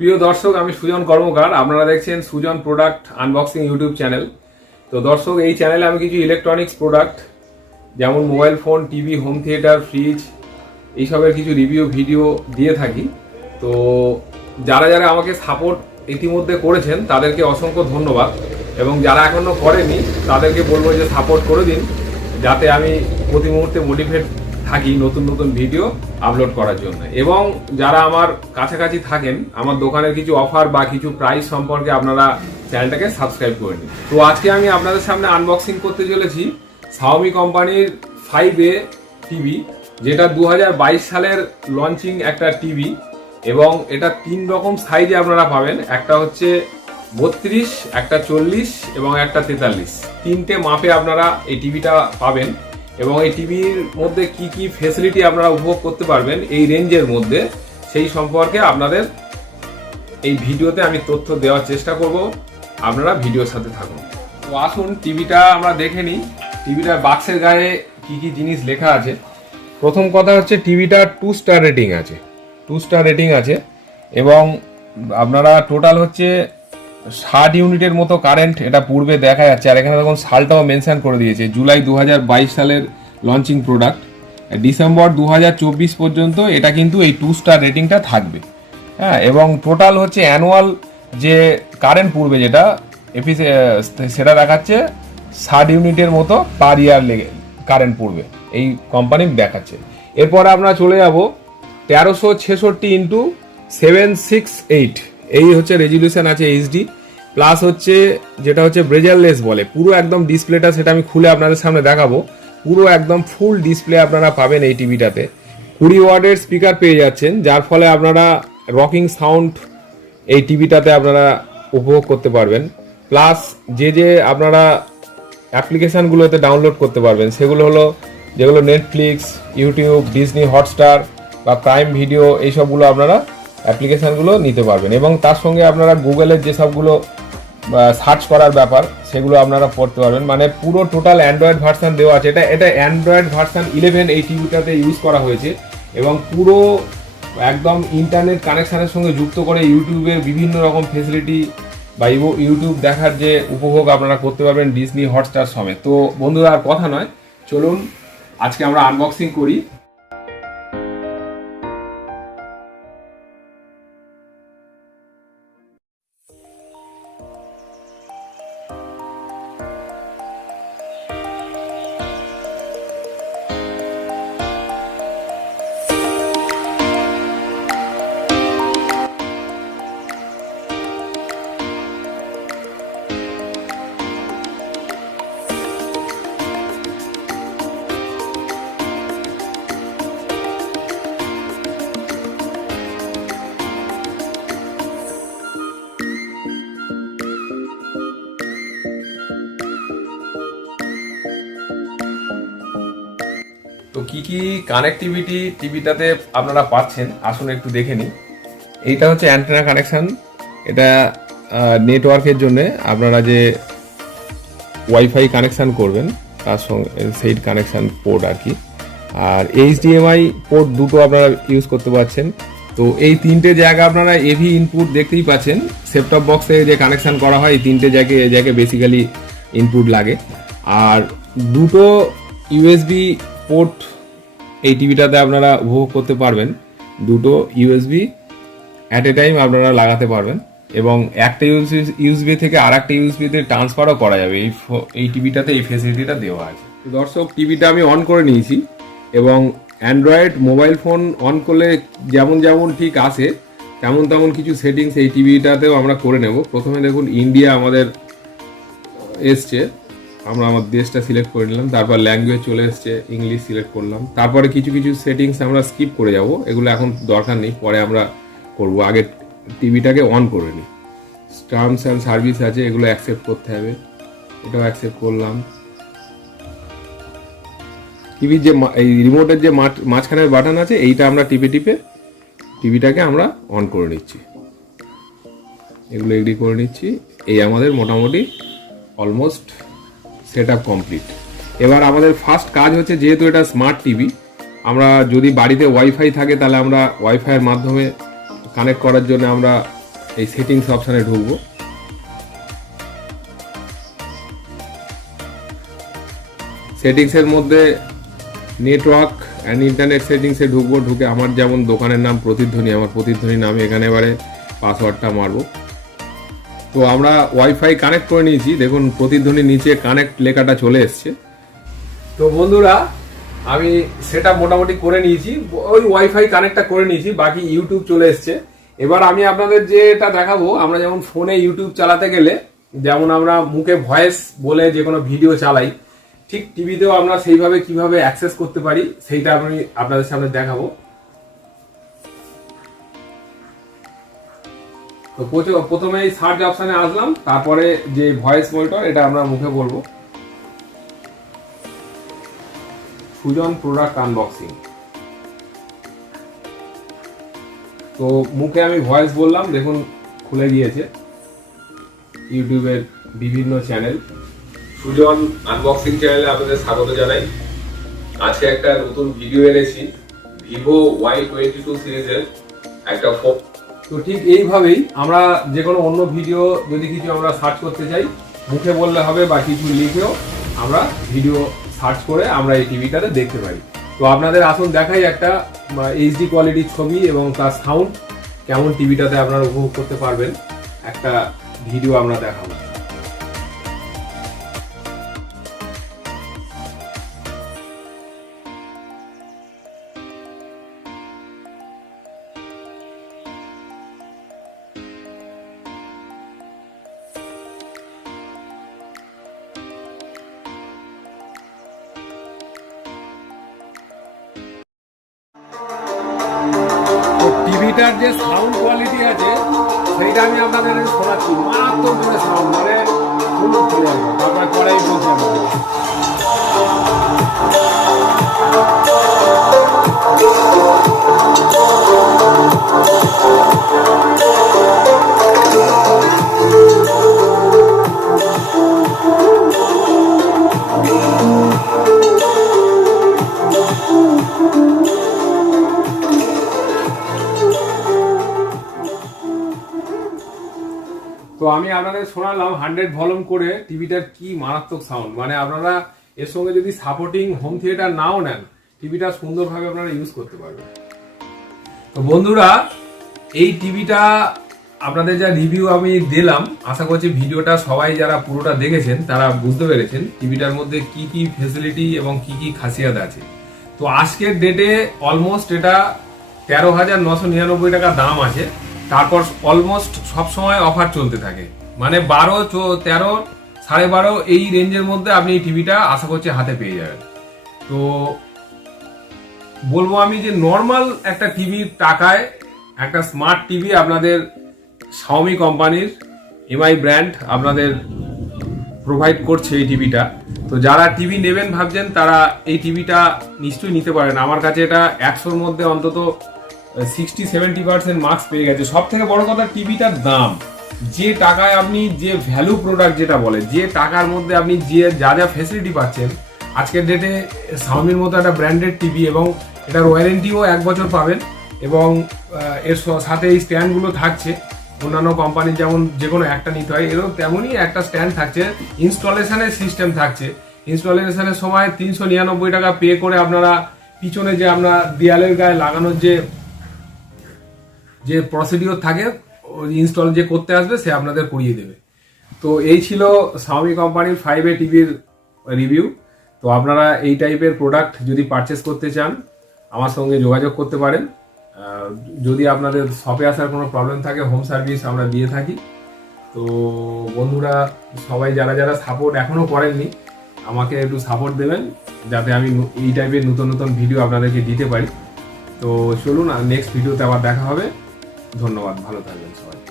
প্রিয় দর্শক, আমি সুজন কর্মকার। আপনারা দেখছেন Sujan product unboxing YouTube channel. তো দর্শক, এই চ্যানেলে আমি কিছু ইলেকট্রনিক্স প্রোডাক্ট যেমন mobile phone, TV, home theatre, fridge এইসবের কিছু রিভিউ ভিডিও দিয়ে থাকি। তো যারা যারা আমাকে সাপোর্ট ইতিমধ্যে করেছেন তাদেরকে অসংখ্য ধন্যবাদ, এবং যারা এখনও করেনি তাদেরকে বলবো যে সাপোর্ট করে দিন, যাতে আমি প্রতি মুহূর্তে মোটিভেট থাকি নতুন নতুন ভিডিও আপলোড করার জন্য। এবং যারা আমার কাছাকাছি থাকেন, আমার দোকানের কিছু অফার বা কিছু প্রাইস সম্পর্কে আপনারা চ্যানেলটাকে সাবস্ক্রাইব করে নিন। তো আজকে আমি আপনাদের সামনে আনবক্সিং করতে চলেছি Xiaomi কোম্পানির 5A টিভি, যেটা 2022 সালের লঞ্চিং একটা টিভি। এবং এটা 3 রকম সাইজে আপনারা পাবেন, একটা হচ্ছে 32, একটা 40 এবং একটা 43। তিনটে মাপে আপনারা এই টিভিটা পাবেন। এবং এই টিভির মধ্যে কি কি ফেসিলিটি আপনারা উপভোগ করতে পারবেন এই রেঞ্জের মধ্যে, সেই সম্পর্কে আপনাদের এই ভিডিওতে আমি তথ্য দেওয়ার চেষ্টা করব। আপনারা ভিডিওর সাথে থাকুন। তো আসুন টিভিটা আমরা দেখে নিই। টিভিটার বাক্সের গায়ে কি কি জিনিস লেখা আছে। প্রথম কথা হচ্ছে টিভিটা 2 স্টার রেটিং আছে। 2 স্টার রেটিং আছে এবং আপনারা টোটাল হচ্ছে 60 ইউনিটের মতো কারেন্ট এটা পূর্বে দেখা যাচ্ছে। আর এখানে দেখুন সালটাও মেনশন করে দিয়েছে, জুলাই 2022 সালের লঞ্চিং প্রোডাক্ট। ডিসেম্বর 2024 পর্যন্ত এটা কিন্তু এই 2 স্টার রেটিংটা থাকবে। হ্যাঁ, এবং টোটাল হচ্ছে অ্যানুয়াল যে কারেন্ট পূর্বে যেটা সেটা দেখাচ্ছে 60 ইউনিটের মতো পার ইয়ার লেগে কারেন্ট পূর্বে এই কোম্পানি দেখাচ্ছে। এরপরে আমরা চলে যাব 1366x768, এই হচ্ছে রেজলিউশন আছে এইচডি প্লাস, হচ্ছে যেটা হচ্ছে ব্রেজারলেস বলে। পুরো একদম ডিসপ্লেটা সেটা আমি খুলে আপনাদের সামনে দেখাবো। পুরো একদম ফুল ডিসপ্লে আপনারা পাবেন এই টিভিটাতে। 20 ওয়াটের স্পিকার পেয়ে যাচ্ছেন, যার ফলে আপনারা রকিং সাউন্ড এই টিভিটাতে আপনারা উপভোগ করতে পারবেন। প্লাস যে আপনারা অ্যাপ্লিকেশানগুলোতে ডাউনলোড করতে পারবেন সেগুলো হলো যেগুলো নেটফ্লিক্স, ইউটিউব, ডিজনি হটস্টার বা প্রাইম ভিডিও, এইসবগুলো আপনারা অ্যাপ্লিকেশানগুলো নিতে পারবেন। এবং তার সঙ্গে আপনারা গুগলের যেসবগুলো সার্চ করার ব্যাপার সেগুলো আপনারা পড়তে পারবেন। মানে পুরো টোটাল অ্যান্ড্রয়েড ভার্সান দেওয়া আছে। এটা অ্যান্ড্রয়েড ভার্সান 11 এই টিভিটাতে ইউজ করা হয়েছে। এবং পুরো একদম ইন্টারনেট কানেকশানের সঙ্গে যুক্ত করে ইউটিউবের বিভিন্ন রকম ফেসিলিটি বা ইউটিউব দেখার যে উপভোগ আপনারা করতে পারবেন ডিজনি হটস্টার সমেত। তো বন্ধুরা, আর কথা নয়, চলুন আজকে আমরা আনবক্সিং করি। তো কি কি কানেক্টিভিটি টিভিটাতে আপনারা পাচ্ছেন আসুন একটু দেখে নিই। এইটা হচ্ছে অ্যান্টেনা কানেকশান। এটা নেটওয়ার্কের জন্য আপনারা যে ওয়াইফাই কানেকশান করবেন তার সঙ্গে সেই কানেকশান পোর্ট আর কি। আর এইচডিএমআই পোর্ট দুটো আপনারা ইউজ করতে পারছেন। তো এই তিনটে জায়গা আপনারা এভি ইনপুট দেখতেই পাচ্ছেন। সেটটপ বক্সে যে কানেকশান করা হয় এই তিনটে জায়গায় বেসিক্যালি ইনপুট লাগে। আর দুটো ইউএসবি পোর্ট এই টিভিটাতে আপনারা উপভোগ করতে পারবেন। দুটো ইউএসবি অ্যাট এ টাইম আপনারা লাগাতে পারবেন, এবং একটা ইউএসবি থেকে আর একটা ইউএসবিতে ট্রান্সফারও করা যাবে। এই টিভিটাতে এই ফেসিলিটিটা দেওয়া আছে। দর্শক, টিভিটা আমি অন করে নিয়েছি, এবং অ্যান্ড্রয়েড মোবাইল ফোন অন করলে যেমন যেমন ঠিক আসে তেমন তেমন কিছু সেটিংস এই টিভিটাতেও আমরা করে নেব। প্রথমে দেখুন ইন্ডিয়া আমাদের এসছে, আমরা আমার দেশটা সিলেক্ট করে নিলাম। তারপর ল্যাঙ্গুয়েজ চলে এসছে, ইংলিশ সিলেক্ট করলাম। তারপরে কিছু কিছু সেটিংস আমরা স্কিপ করে যাব, এগুলো এখন দরকার নেই, পরে আমরা করব। আগে টিভিটাকে অন করে নিই। টার্মস অ্যান্ড সার্ভিস আছে, এগুলো অ্যাকসেপ্ট করতে হবে, এটাও অ্যাকসেপ্ট করলাম। টিভির যে এই রিমোটের যে মাঝখানের বাটন আছে এইটা আমরা টিপে টিভিটাকে আমরা অন করে নিচ্ছি। এগুলো এগ্রি করে নিচ্ছি। এই আমাদের মোটামুটি অলমোস্ট সেট আপ কমপ্লিট। এবার আমাদের ফার্স্ট কাজ হচ্ছে, যেহেতু এটা স্মার্ট টিভি, আমরা যদি বাড়িতে ওয়াইফাই থাকে তাহলে আমরা ওয়াইফাইয়ের মাধ্যমে কানেক্ট করার জন্য আমরা এই সেটিংস অপশানে ঢুকবো। সেটিংসের মধ্যে নেটওয়ার্ক অ্যান্ড ইন্টারনেট সেটিংসে ঢুকবো। ঢুকে আমার যেমন দোকানের নাম প্রতিধ্বনি, আমার প্রতিধ্বনি নামে এখানে এবারে পাসওয়ার্ডটা মারবো। তো আমরা ওয়াইফাই কানেক্ট করে নিয়েছি, দেখুন প্রতিধ্বনির নিচে কানেক্ট লেখাটা চলে এসছে। তো বন্ধুরা আমি সেটা মোটামুটি করে নিয়েছি, ওই ওয়াইফাই কানেক্টটা করে নিয়েছি, বাকি ইউটিউব চলে এসছে। এবার আমি আপনাদের যেটা দেখাবো, আমরা যেমন ফোনে ইউটিউব চালাতে গেলে যেমন আমরা মুখে ভয়েস বলে যে কোনো ভিডিও চালাই, ঠিক টিভিতেও আমরা সেইভাবে কিভাবে অ্যাক্সেস করতে পারি সেইটা আমি আপনাদের সামনে দেখাবো। তো প্রথমে এই সার্চ অপশানে আসলাম, তারপরে যে ভয়েস মনিটর এটা আমরা মুখে বলবো, সুজন প্রোডাক্ট আনবক্সিং। তো মুখে আমি ভয়েস বললাম, দেখুন খুলে গিয়েছে ইউটিউবের বিভিন্ন চ্যানেল। সুজন আনবক্সিং চ্যানেলে আপনাদের স্বাগত জানাই। আজকে একটা নতুন ভিডিও এনেছি, ভিভো Y22 সিরিজের একটা ফোন। তো ঠিক এইভাবেই আমরা যে কোনো অন্য ভিডিও যদি কিছু আমরা সার্চ করতে চাই, মুখে বললে হবে বা কিছু লিখেও আমরা ভিডিও সার্চ করে আমরা এই টিভিটাতে দেখতে পারি। তো আপনাদের আসুন দেখাই একটা এইচডি কোয়ালিটির ছবি এবং তার সাউন্ড কেমন টিভিটাতে আপনারা উপভোগ করতে পারবেন, একটা ভিডিও আমরা দেখাবো। টিভিটার যে সাউন্ড কোয়ালিটি আছে সেইটা আমি আপনাদের শোনাচ্ছি, মারাত্মক মানে সাউন্ড, মানে সুন্দর চলে যাবে। তারপরে পরেই বলছি আপনাদের। তো আমি আপনাদের শোনালাম 100 ভলিউম করে টিভিটার কি মারাত্মক সাউন্ড, মানে আপনারা এর সঙ্গে যদি সাপোর্টিং হোম থিয়েটার নাও নেন, টিভিটা সুন্দরভাবে আপনারা ইউজ করতে পারবেন। তো বন্ধুরা এই টিভিটা আপনাদের যা রিভিউ আমি দিলাম, আশা করছি ভিডিওটা সবাই যারা পুরোটা দেখেছেন তারা বুঝতে পেরেছেন টিভিটার মধ্যে কি কি ফেসিলিটি এবং কি কি খাসিয়াত আছে। তো আজকের ডেটে অলমোস্ট এটা 13,999 টাকা দাম আছে। তারপর অলমোস্ট সবসময় অফার চলতে থাকে, মানে 12, 13, 12.5 এই রেঞ্জের মধ্যে আপনি এই টিভিটা আশা করছি হাতে পেয়ে যাবেন। তো বলবো আমি যে নর্মাল একটা টিভির টাকায় একটা স্মার্ট টিভি আপনাদের Xiaomi কোম্পানির এমআই ব্র্যান্ড আপনাদের প্রোভাইড করছে এই টিভিটা। তো যারা টিভি নেবেন ভাবছেন তারা এই টিভিটা নিশ্চয়ই নিতে পারেন। আমার কাছে এটা 100-র মধ্যে অন্তত 60-70% মার্কস পেয়ে গেছে। সব থেকে বড় কথা টিভিটার দাম, যে টাকায় আপনি যে ভ্যালু প্রোডাক্ট যেটা বলে, যে টাকার মধ্যে আপনি যে যা যা ফেসিলিটি পাচ্ছেন আজকের ডেটে Xiaomiর মতো একটা ব্র্যান্ডেড টিভি, এবং এটার ওয়ারেন্টিও 1 বছর পাবেন, এবং এর সাথে এই স্ট্যান্ডগুলো থাকছে। অন্যান্য কোম্পানির যেমন যে কোনো একটা নিতে হয়, এরও তেমনই একটা স্ট্যান্ড থাকছে। ইনস্টলেশনের সিস্টেম থাকছে, ইনস্টলেশনের সময় 399 টাকা পে করে আপনারা পিছনে যে আমরা দেয়ালের গায়ে লাগানোর যে প্রসিডিওর থাকে, ইনস্টল যে করতে আসবে সে আপনাদের করিয়ে দেবে। তো এই ছিল Xiaomi কোম্পানির 5A টিভির রিভিউ। তো আপনারা এই টাইপের প্রোডাক্ট যদি পারচেস করতে চান আমার সঙ্গে যোগাযোগ করতে পারেন। যদি আপনাদের শপে আসার কোনো প্রবলেম থাকে, হোম সার্ভিস আমরা দিয়ে থাকি। তো বন্ধুরা সবাই যারা যারা সাপোর্ট এখনও করেননি, আমাকে একটু সাপোর্ট দেবেন যাতে আমি এই টাইপের নতুন নতুন ভিডিও আপনাদেরকে দিতে পারি। তো চলুন নেক্সট ভিডিওতে আবার দেখা হবে। ধন্যবাদ, ভালো থাকবেন সবাই।